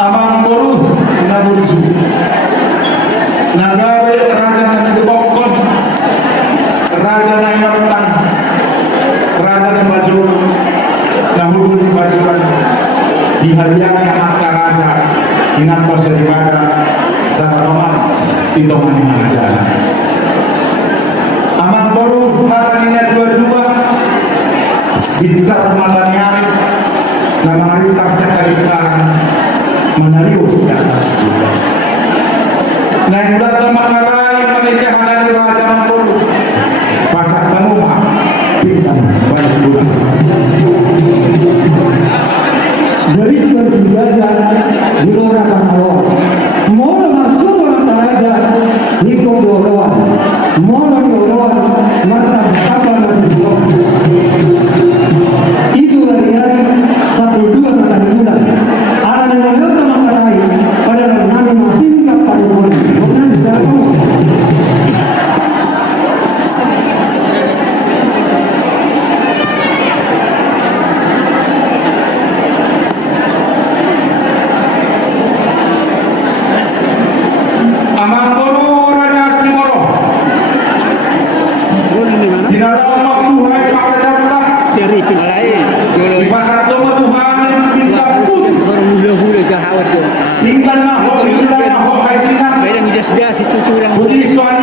Amang Boru Naburju Nagawe Raja Nagibokon Raja Nayotan Raja Nabajur Nahubun Bajuran Dihadiahkan angka raja dengan pos daripada Zahraman Hitungan yang ada Amang Boru matanya dua-dua Bicara matanya nama hari sekali sekarang menarius di atas juga. Nah, yang datang mengalami pernikahan dari Raja Mangkulu pasang tanumah bintang banyak bulan dari berjalan di luar awal mau masuk orang teraja di kodoroan mau kodoroan mata apa nasi itu hari-hari satu dua kali bulan ada yang datang mengatakan pada nanti masih nggak pada bulan bukan tidak Amang Boru Raja Simoro di dalam waktu hai Pakajablah seri tu lain. di pasar Toma Tuhan bintang pun Orang mula-mula ke hawat tu. tinggal nahok hai sinang Bayang jas-jas itu tu orang Budi Suan